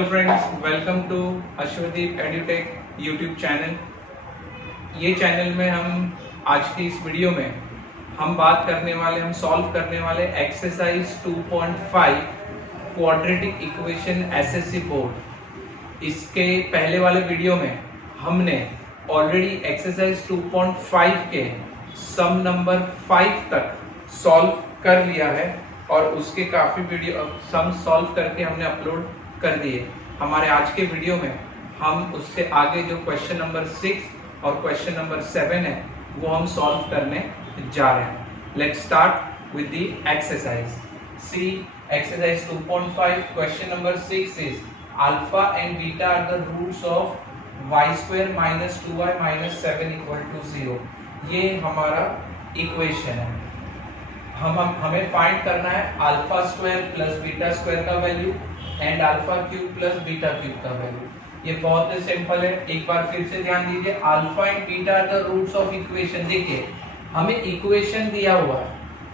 Hello friends, welcome to Ashwadeep Edutech YouTube channel. ये channel में हम आज की इस वीडियो में हम सॉल्व करने वाले exercise 2.5 quadratic equation SSC board. इसके पहले वाले वीडियो में हमने ऑलरेडी एक्सरसाइज 2.5 के सम नंबर 5 तक सॉल्व कर लिया है और उसके काफी वीडियो सम सॉल्व करके हमने अपलोड कर दिए। हमारे आज के वीडियो में हम उससे आगे जो क्वेश्चन नंबर 6 और क्वेश्चन नंबर 7 है वो हम सॉल्व करने जा रहे हैं। Let's start with the exercise. See exercise 2.5 question number 6 is alpha and beta are the roots of y² - 2y - 7 = 0। ये हमारा इक्वेशन है। हमें फाइंड करना है alpha square plus beta square का value and alpha cube plus beta cube का value. ये बहुत ही सिंपल है। एक बार फिर से ध्यान दीजिए, alpha and beta are the roots of equation. देखिए हमें इक्वेशन दिया हुआ है,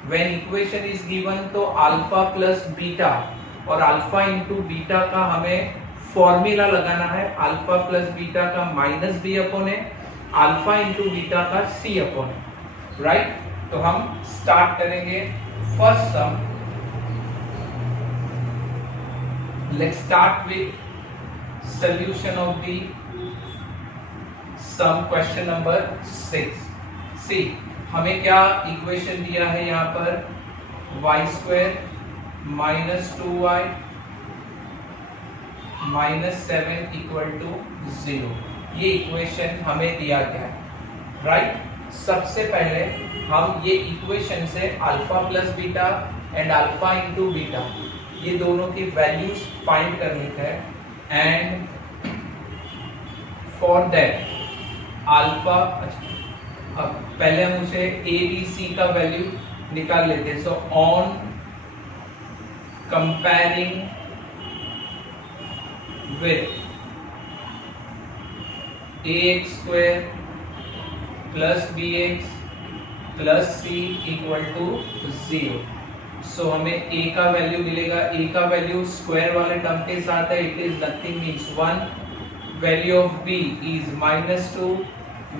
व्हेन इक्वेशन इज गिवन तो अल्फा प्लस बीटा और अल्फा इंटू बीटा का हमें फॉर्मूला लगाना है। अल्फा प्लस बीटा का -b/a, अल्फा इंटू बीटा का c/a, राइट। तो हम स्टार्ट करेंगे first sum. Let's start with solution of the sum question number 6। See हमें क्या इक्वेशन दिया है यहाँ पर, y² - 2y - 7 = 0। ये इक्वेशन हमें दिया गया है, राइट। सबसे पहले हम ये इक्वेशन से alpha plus beta and alpha into beta ये दोनों की वैल्यूज फाइंड करनी है। एंड फॉर दैट अल्फा, अब पहले हम उसे ए बी सी का वैल्यू निकाल लेते हैं। So on comparing with ax² plus bx plus c = 0। सो हमें a का वैल्यू मिलेगा। a का वैल्यू स्क्वायर वाले टर्म के साथ है, it is nothing means 1। Value of b is -2,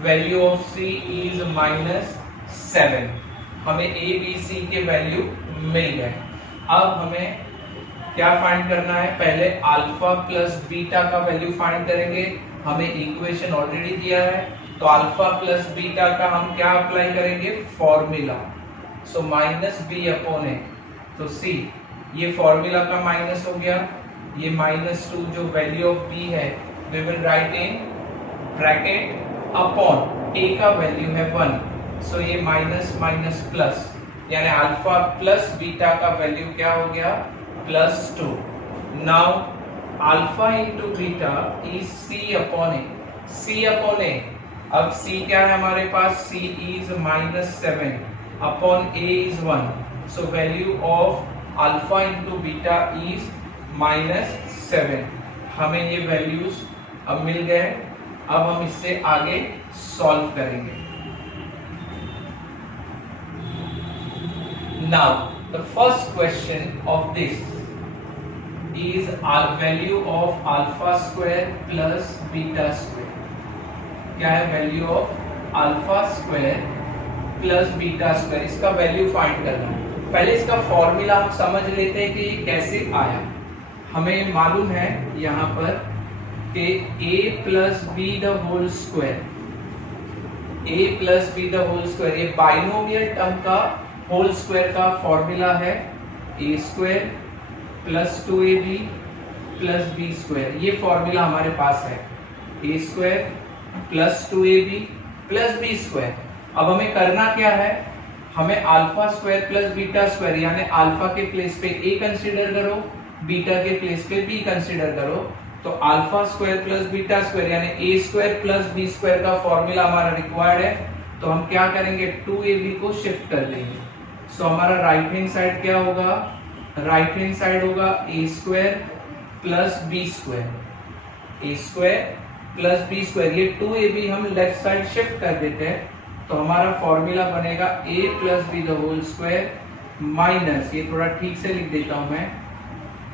value of c is -7। हमें a b c के वैल्यू मिल गए। अब हमें क्या फाइंड करना है, पहले अल्फा प्लस बीटा का वैल्यू फाइंड करेंगे। हमें इक्वेशन ऑलरेडी दिया है तो अल्फा प्लस बीटा का हम क्या अप्लाई करेंगे, फॉर्मूला। सो -b/a, तो सी ये फॉर्मूला का माइनस हो गया। ये -2 जो वैल्यू ऑफ b है we will write in bracket upon a का वैल्यू है 1। सो ये माइनस प्लस, यानी अल्फा प्लस बीटा का वैल्यू क्या हो गया, +2। Now alpha into beta is c/a। c/a, अब c क्या है हमारे पास, c is -7 upon a is 1। So value of alpha into beta is -7। हमें ये वैल्यूज अब मिल गए। अब हम इससे आगे सॉल्व करेंगे। Now the first question of this is our value of alpha square plus beta square। क्या है value of alpha square plus beta square, इसका वैल्यू फाइंड करना है। पहले इसका फॉर्मूला हम समझ लेते हैं कि ये कैसे आया। हमें मालूम है यहाँ पर कि a plus b the whole square, ये बाइनोमियल टर्म का होल स्क्वायर का फॉर्मूला है a² plus 2ab plus b²। ये फॉर्मूला हमारे पास है, a² plus 2ab plus b²। अब हमें करना क्या है, हमें alpha square plus beta square, यानी अल्फा के प्लेस पे a कंसीडर करो, बीटा के प्लेस पे b कंसीडर करो। तो alpha square plus beta square यानी a² प्लस b² का फॉर्मूला हमारा रिक्वायर्ड है। तो हम क्या करेंगे, 2ab को शिफ्ट कर लेंगे। सो हमारा राइट हैंड साइड क्या होगा, राइट हैंड साइड होगा a² plus b², a² plus b²। ये 2ab हम लेफ्ट साइड शिफ्ट कर देते हैं तो हमारा फॉर्मूला बनेगा a plus b the whole square minus, ये थोड़ा ठीक से लिख देता हूं मैं,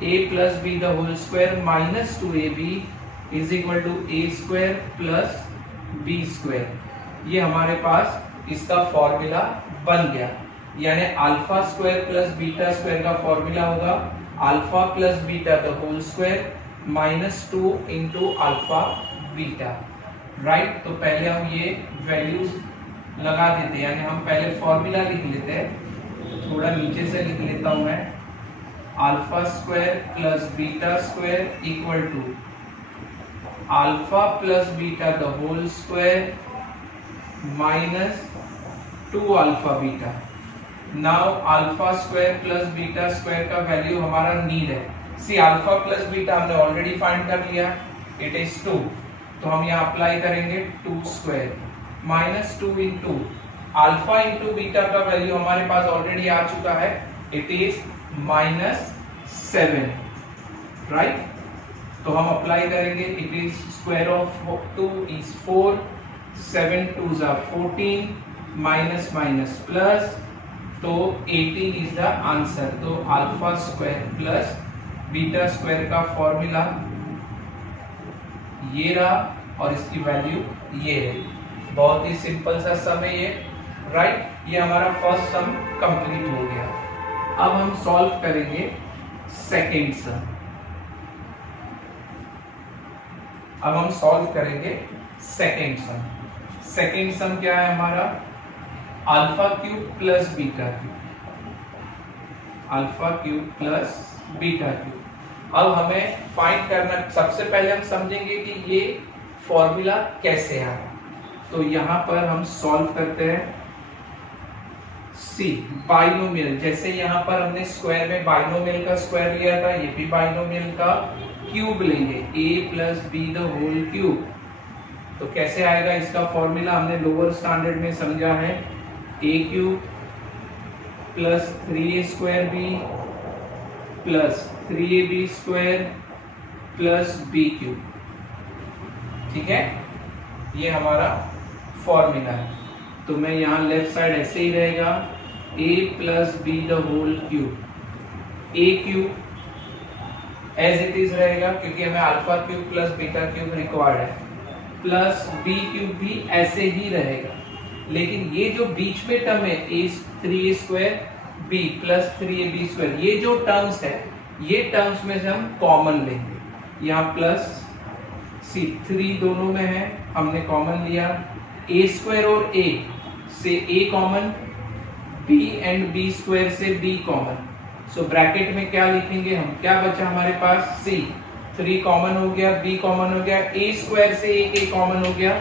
a plus b the whole square minus 2ab is equal to a square plus b square. ये हमारे पास इसका फॉर्मूला बन गया, यानी alpha square plus beta square का फॉर्मूला होगा alpha plus beta the whole square minus 2 into alpha beta, right. तो पहले हम ये वैल्यूज लगा देते हैं, यानी हम पहले फॉर्मूला लिख लेते हैं, थोड़ा नीचे से लिख लेता हूं मैं। Alpha square plus beta square equal to alpha plus beta the whole square minus 2 alpha beta. Now alpha square plus beta square का वैल्यू हमारा नीड है। सी अल्फा प्लस बीटा हमने ऑलरेडी फाइंड कर लिया, इट इज 2, तो हम यहाँ apply करेंगे 2 square minus 2 into alpha into beta का वैल्यू हमारे पास ऑलरेडी आ चुका है, इट इज -7, राइट। तो हम अप्लाई करेंगे, it is square of 2 is 4, 7 2 जा 14, माइनस माइनस प्लस, तो 18 इज द आंसर। तो alpha square plus beta square का फॉर्मूला ये रहा और इसकी वैल्यू ये है। बहुत ही सिंपल सा सम है ये, राइट। ये हमारा फर्स्ट सम कंप्लीट हो गया। अब हम सॉल्व करेंगे सेकेंड सम। अब हम सॉल्व करेंगे सेकेंड सम। सेकेंड सम क्या है हमारा? Alpha cube plus beta cube, alpha cube plus beta cube. अब हमें फाइंड करना, सबसे पहले हम समझेंगे कि ये फॉर्मूला कैसे आया। तो यहां पर हम सॉल्व करते हैं। सी बाइनोमियल, जैसे यहां पर हमने स्क्वायर में बाइनोमियल का स्क्वायर लिया था, ये भी बाइनोमियल का क्यूब लेंगे, a plus b the whole cube. तो कैसे आएगा इसका फॉर्मूला? हमने लोअर स्टैंडर्ड में समझा है, a cube plus 3a square b plus 3ab square plus b cube, ठीक है। ये हमारा फॉर्मूला है। तो मैं यहाँ लेफ्ट साइड ऐसे ही रहेगा, a plus b the whole cube, a cube as it is रहेगा क्योंकि हमें alpha cube plus beta cube required है, प्लस b क्यूब भी ऐसे ही रहेगा। लेकिन ये जो बीच में टर्म है a 3a square b plus 3ab square, ये जो टर्म्स है, ये टर्म्स में से हम कॉमन लेंगे। यहाँ प्लस सी 3 दोनों में है, हमने कॉमन लिया, a स्क्वायर और a से a common, b and b square से b कॉमन। सो ब्रैकेट में क्या लिखेंगे हम? क्या बचा हमारे पास? c 3 कॉमन हो गया, b कॉमन हो गया, a स्क्वायर से एक a कॉमन हो गया,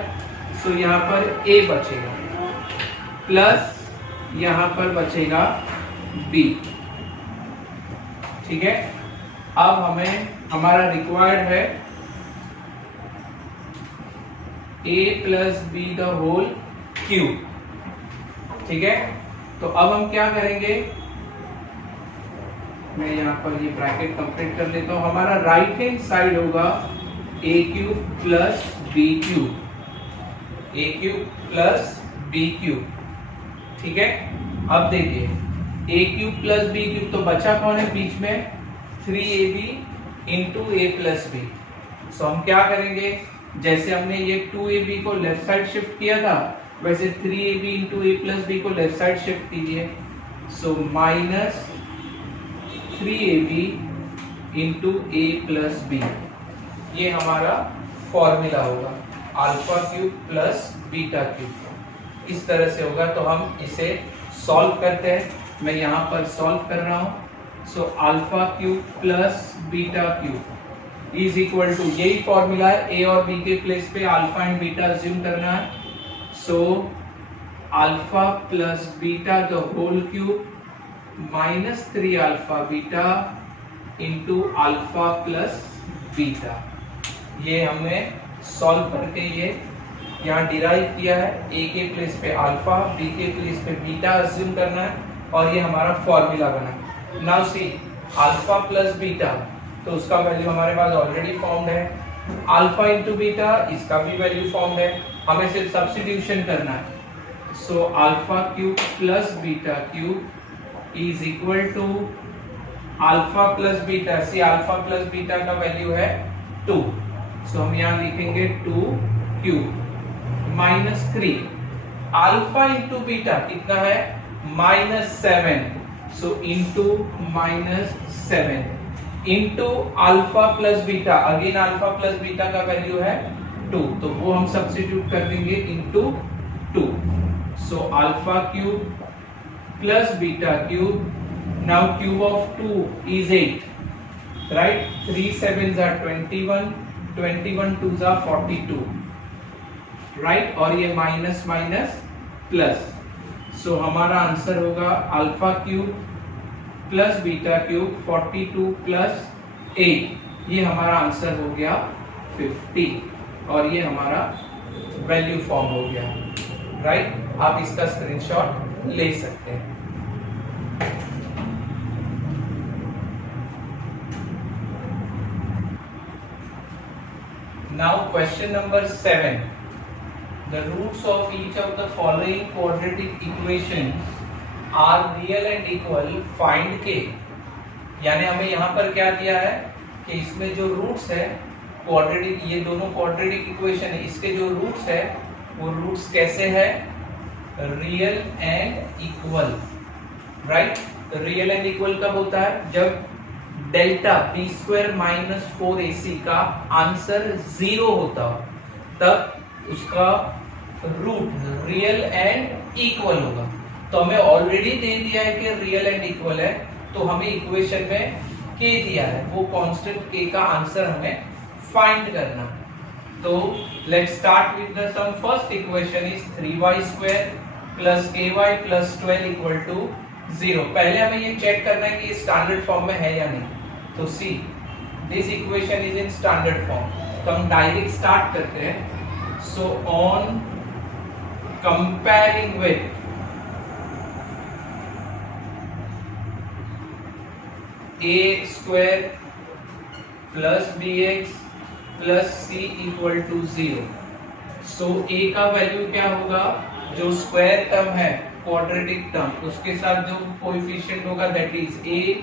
सो यहाँ पर a बचेगा, प्लस यहाँ पर बचेगा b, ठीक है। अब हमें हमारा रिक्वायर्ड है a plus b the whole cube, ठीक है। तो अब हम क्या करेंगे? मैं यहाँ पर ये ब्रैकेट कंप्लीट कर लेता हूँ। हमारा राइट हैंड साइड होगा a cube plus b cube, a cube plus b cube, ठीक है। अब देखिए a cube plus b cube, तो बचा कौन है बीच में? 3ab into a plus b। सो हम क्या करेंगे? जैसे हमने ये 2ab को लेफ्ट साइड शिफ्ट किया था, वैसे 3ab into a plus b को लेफ्ट साइड शिफ्ट कीजिए। So minus 3ab into a plus b, ये हमारा फॉर्मूला होगा alpha cube plus beta cube. इस तरह से होगा। तो हम इसे सॉल्व करते हैं। मैं यहाँ पर सॉल्व कर रहा हूँ। So alpha cube plus beta cube is equal to, यही फॉर्मूला है, a और b के प्लेस पे अल्फा एंड बीटा अज्यूम करना है। So alpha plus beta the whole cube minus 3 alpha beta into alpha plus beta. ये हमने solve करके ये यहाँ डिराइव किया है। a के प्लेस पे अल्फा, b के प्लेस पे बीटा अज्यूम करना है और ये हमारा फॉर्मूला बना। Now see alpha plus beta, तो उसका वैल्यू हमारे पास ऑलरेडी फॉर्म्ड है। अल्फा इंटू बीटा, इसका भी वैल्यू फॉर्म्ड है, हमें सिर्फ सब्स्टिट्यूशन करना है। So alpha cube plus beta cube is equal to alpha plus beta, see alpha plus beta का वैल्यू है 2, सो हम यहां लिखेंगे 2 cube minus 3, alpha into beta कितना है -7, so into -7 into alpha plus beta, again alpha plus beta का value है 2, तो वो हम सब्स्टिट्यूट कर देंगे into 2, so alpha cube plus beta cube, now cube of 2 is 8, right? 3 7s are 21, 21 2s are 42, right? और ये माइनस माइनस प्लस, सो हमारा आंसर होगा alpha cube plus beta cube 42 plus 8, ये हमारा आंसर हो गया 50, और ये हमारा वैल्यू फॉर्म हो गया, राइट? आप इसका स्क्रीनशॉट ले सकते हैं। Now question number 7. The roots of each of the following quadratic equations are real and equal. Find k. यानी हमें यहाँ पर क्या दिया है कि इसमें जो रूट्स है क्वाड्रेटिक, ये दोनों क्वाड्रेटिक इक्वेशन है, इसके जो रूट्स है वो रूट्स कैसे है, real and equal, right? Real and equal कब होता है, जब delta B square minus 4ac का आंसर 0 होता हो, तब उसका रूट रियल एंड इक्वल होगा। तो हमें ऑलरेडी दे दिया है कि रियल एंड इक्वल है, तो हमें इक्वेशन में k दिया है, वो कांस्टेंट k का आंसर हमें फाइंड करना। तो let's start with the sum. First equation is 3y square plus ky plus 12 equal to 0। पहले हमें ये चेक करना है कि ये स्टैंडर्ड फॉर्म में है या नहीं। तो see this equation is in standard form, तो हम डायरेक्ट स्टार्ट करते हैं। So on comparing with a square plus b x plus c equal to 0, so a का वैल्यू क्या होगा, जो स्क्वायर टर्म है क्वाड्रेटिक टर्म, उसके साथ जो कोएफिशिएंट होगा that is a,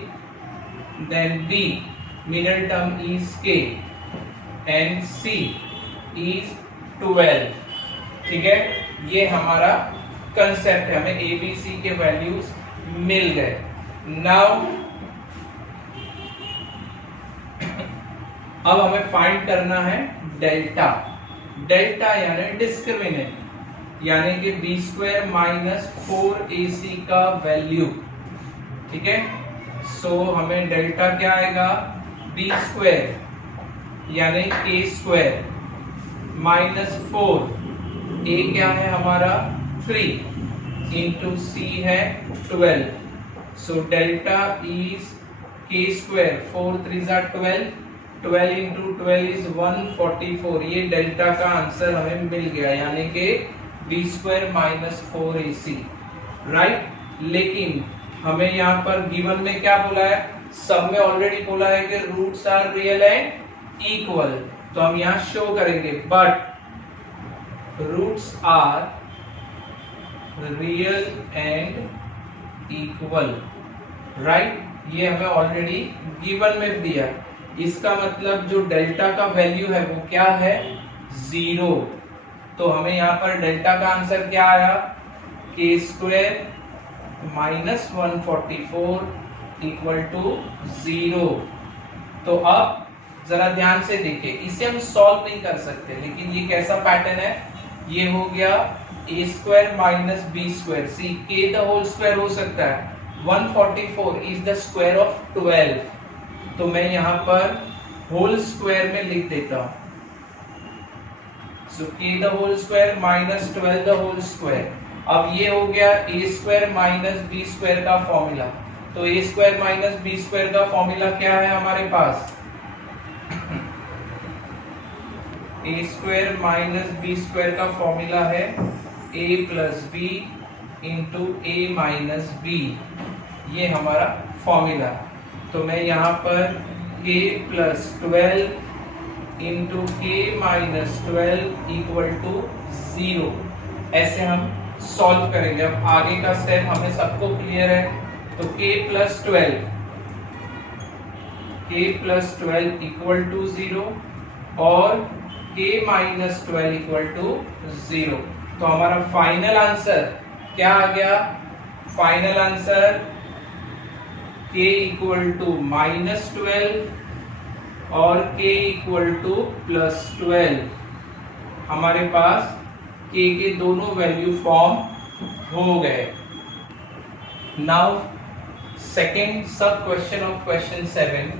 then b, middle term is k and c is 12। ठीक है, ये हमारा कंसेप्ट है, हमें a b c के वैल्यूज मिल गए। नाउ अब हमें फाइंड करना है डेल्टा। डेल्टा यानी डिस्क्रिमिनेंट, यानी कि बी स्क्वायर माइनस 4ac का वैल्यू। ठीक है, सो हमें डेल्टा क्या आएगा, बी स्क्वायर यानी के स्क्वायर माइनस 4, ए क्या है हमारा 3 इंटू सी है 12, सो डेल्टा इज के स्क्वायर 4 3 12, 12 इंटू 12 इज 144। ये डेल्टा का आंसर हमें मिल गया, यानी कि B square minus 4ac, right? लेकिन हमें यहाँ पर गिवन में क्या बोला है, सब में ऑलरेडी बोला है कि roots are real and equal, तो हम यहाँ शो करेंगे but roots are real and equal, right? ये हमें ऑलरेडी गिवन में दिया। इसका मतलब जो डेल्टा का वैल्यू है वो क्या है, 0। तो हमें यहाँ पर डेल्टा का आंसर क्या आया, के स्क्वायर माइनस 144 इक्वल टू 0। तो अब जरा ध्यान से देखिए, इसे हम सॉल्व नहीं कर सकते, लेकिन ये कैसा पैटर्न है, ये हो गया a square minus b square, सी के द होल स्क्वायर हो सकता है, 144 इज द स्क्वायर ऑफ 12, तो मैं यहाँ पर होल स्क्वायर में लिख देता हूँ। So k the whole square minus 12 the whole square. अब ये हो गया a square minus b square का फॉर्मूला। तो a square minus b square का फॉर्मूला क्या है हमारे पास, a square minus b square का फॉर्मूला है a plus b into a minus b, ये हमारा फॉर्मूला। तो मैं यहाँ पर k plus 12 into k minus 12 equal to 0, ऐसे हम सॉल्व करेंगे। अब आगे का स्टेप हमें सबको क्लियर है। तो k plus 12 k plus 12 equal to 0 और k माइनस 12 इक्वल टू 0। तो हमारा फाइनल आंसर क्या आ गया? Final answer k equal to minus 12 और k इक्वल टू प्लस 12। हमारे पास k के दोनों वैल्यू फॉर्म हो गए। Now second sub question of question 7,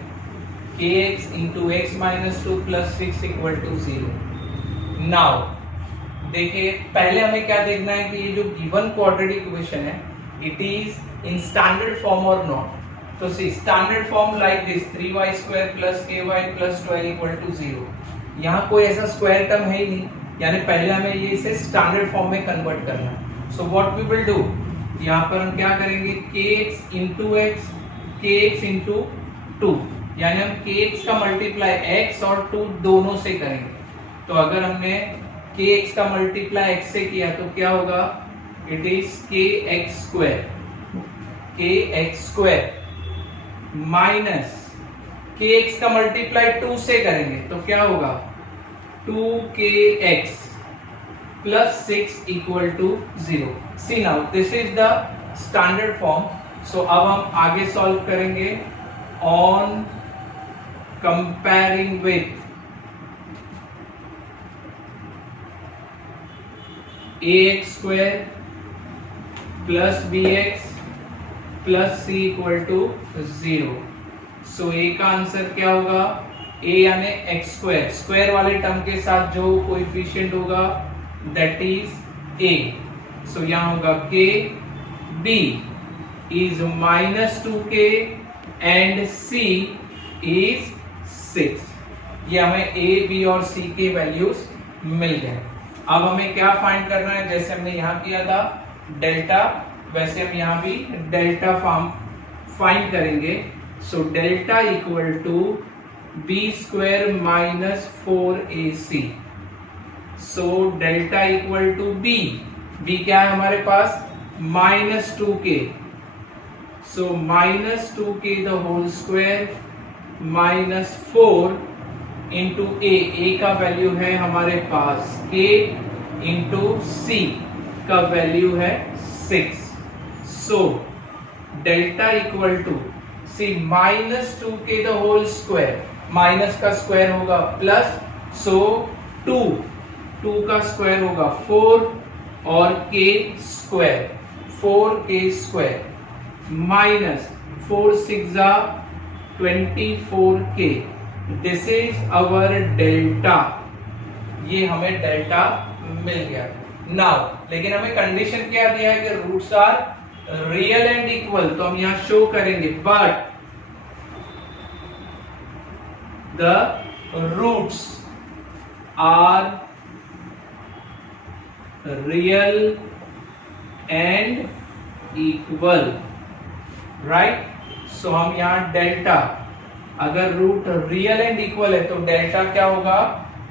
kx into x minus 2 plus 6 equal to 0। Now देखिए, पहले हमें क्या देखना है कि ये जो गिवन क्वाड्रेटिक इक्वेशन है it is in standard form और नॉट। तो see standard form like this 3y square plus ky plus 12 equal to 0। यहाँ कोई ऐसा स्क्वायर टर्म है ही नहीं, यानी पहले हमें ये इसे स्टैंडर्ड फॉर्म में कन्वर्ट करना है। So what we will do, यहाँ पर हम क्या करेंगे, kx into x, kx into 2, यानी हम kx का मल्टीप्लाई x और 2 दोनों से करेंगे। तो अगर हमने kx का मल्टीप्लाई x से किया तो क्या होगा, it is kx square minus kx का मल्टीप्लाई 2 से करेंगे तो क्या होगा 2kx plus 6 equal to 0। See now this is the standard form. So अब हम आगे सॉल्व करेंगे on comparing with ax square plus bx plus c equal to 0। So a का आंसर क्या होगा, a यानी x स्क्वायर, स्क्वायर वाले term के साथ जो कोएफिशिएंट होगा दैट इज a। सो यहाँ होगा k, b is minus 2k and c is 6। ये हमें a, b और c के वैल्यूज मिल गए। अब हमें क्या फाइंड करना है, जैसे हमने यहाँ किया था डेल्टा, वैसे हम यहाँ भी डेल्टा फॉर्म फाइंड करेंगे। So delta equal to B square minus 4ac। So delta equal to B, B क्या है हमारे पास minus 2k। So minus 2k the whole square minus 4 into A का वैल्यू है हमारे पास k इंटू c का वैल्यू है 6। So delta equal to see minus 2k the whole square, minus का स्क्वायर होगा प्लस, सो 2 का स्क्वायर होगा 4 और k square 4k square minus 4 6 24k। This is our delta, ये हमें डेल्टा मिल गया। नाउ लेकिन हमें कंडीशन क्या दिया है कि roots are real and equal, तो हम यहां शो करेंगे but the roots are real and equal, right. So हम यहां डेल्टा, अगर रूट रियल एंड इक्वल है तो डेल्टा क्या होगा,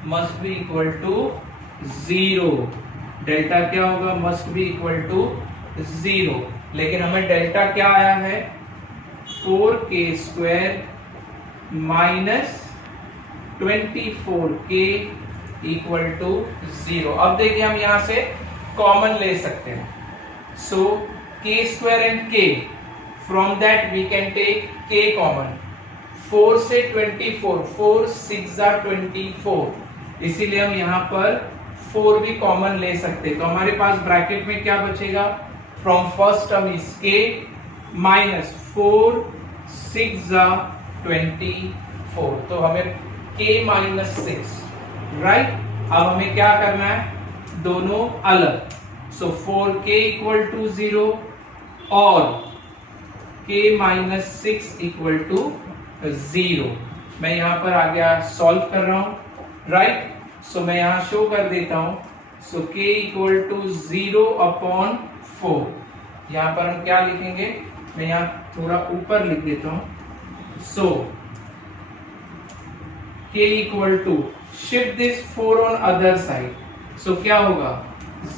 must be equal to 0। Delta क्या होगा, मस्ट बी इक्वल टू 0। लेकिन हमें डेल्टा क्या आया है 4k square minus 24k equal to 0। अब देखिए हम यहां से कॉमन ले सकते हैं। So k square and k, from that we can take k common. 4 से 24, 4 6 24, इसीलिए हम यहाँ पर 4 भी कॉमन ले सकते। तो हमारे पास ब्रैकेट में क्या बचेगा, from first term is k minus 4 6 24, तो हमें k माइनस 6, राइट। अब हमें क्या करना है, दोनों अलग। सो 4k इक्वल टू 0 और k माइनस 6 इक्वल टू 0। मैं यहां पर आ गया सॉल्व कर रहा हूं, राइट। सो मैं यहां शो कर देता हूं। So k equal to 0 upon 4, यहां पर हम क्या लिखेंगे, मैं यहां थोड़ा ऊपर लिख देता हूं। So k equal to shift this 4 on other side, so क्या होगा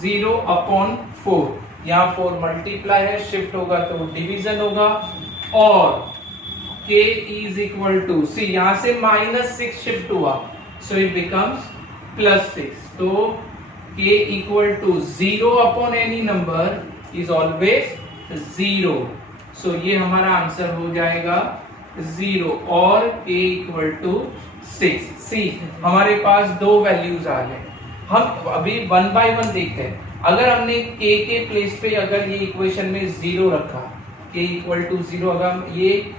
0 अपॉन 4, यहाँ 4 मल्टीप्लाई है, शिफ्ट होगा तो डिवीजन होगा, और k k is equal to, सी यहां से -6 शिफ्ट हुआ, सो इट बिकम्स +6. तो k equal to 0 upon any number is always 0. So ये हमारा आंसर हो जाएगा 0 और k इक्वल टू 6. सी हमारे पास दो वैल्यूज आ गए. हम अभी 1 बाय 1 देखते हैं. अगर हमने k के प्लेस पे अगर ये इक्वेशन में 0 रखा, k इक्वल टू 0, अगर ये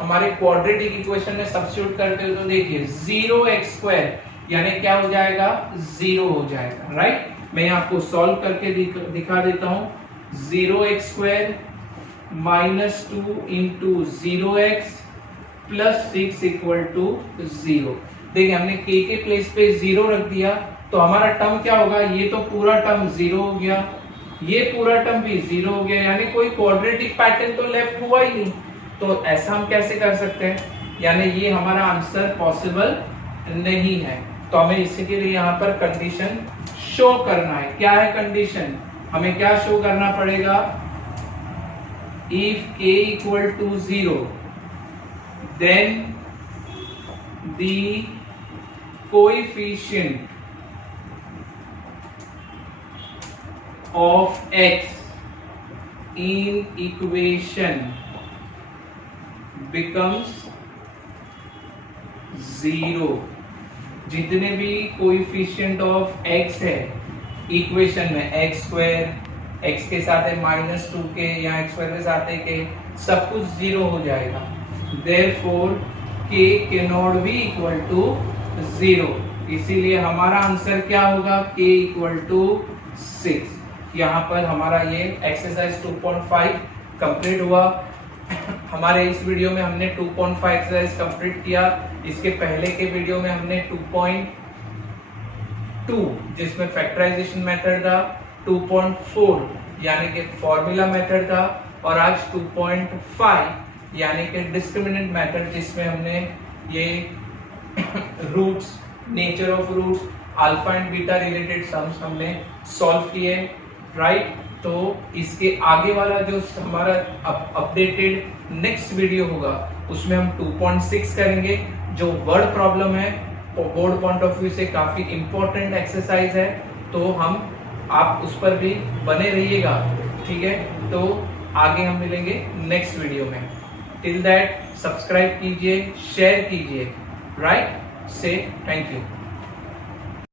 हमारे क्वाड्रेटिक इक्वेशन में सब्स्टिट्यूट करते हो तो देखिए 0x² यानी क्या हो जाएगा, 0 हो जाएगा. राइट, मैं आपको सॉल्व करके दिखा देता हूं. 0x² -2 into 0x plus 6 equal to 0. देखिए हमने k के प्लेस पे 0 रख दिया तो हमारा टर्म क्या होगा, ये तो पूरा टर्म 0 हो गया, ये पूरा टर्म भी 0 हो गया, यानी कोई क्वाड्रेटिक पैटर्न तो लेफ्ट हुआ ही नहीं. तो ऐसा हम कैसे कर सकते हैं, यानी ये हमारा आंसर पॉसिबल नहीं है. तो हमें इसके लिए यहाँ पर कंडीशन शो करना है. क्या है कंडीशन, हमें क्या शो करना पड़ेगा, if k equal to 0 then the coefficient of x in equation becomes 0. जितने भी कोएफिशिएंट ऑफ x है इक्वेशन में, x² x के साथ है -2k या x² के साथ है k, सब कुछ 0 हो जाएगा. therefore k cannot be equal to 0. इसीलिए हमारा आंसर क्या होगा, k इक्वल टू 6. यहाँ पर हमारा ये एक्सरसाइज 2.5 कंप्लीट हुआ. हमारे इस वीडियो में हमने 2.5 एक्सरसाइज कंप्लीट किया. इसके पहले के वीडियो में हमने 2.2 जिसमें फैक्टराइजेशन मेथड था, 2.4 यानी कि फॉर्मूला मेथड था, और आज 2.5 यानी कि डिस्क्रिमिनेंट मेथड जिसमें हमने ये roots, nature of roots, alpha and beta related sums हमने सॉल्व किए. राइट, तो इसके आगे वाला जो हमारा अपडेटेड नेक्स्ट वीडियो होगा उसमें हम 2.6 करेंगे, जो वर्ड प्रॉब्लम है और बोर्ड पॉइंट ऑफ व्यू से काफी इंपॉर्टेंट एक्सरसाइज है. तो आप उस पर भी बने रहिएगा. ठीक है, तो आगे हम मिलेंगे नेक्स्ट वीडियो में. टिल दैट सब्सक्राइब कीजिए, शेयर कीजिए. राइट, से थैंक यू.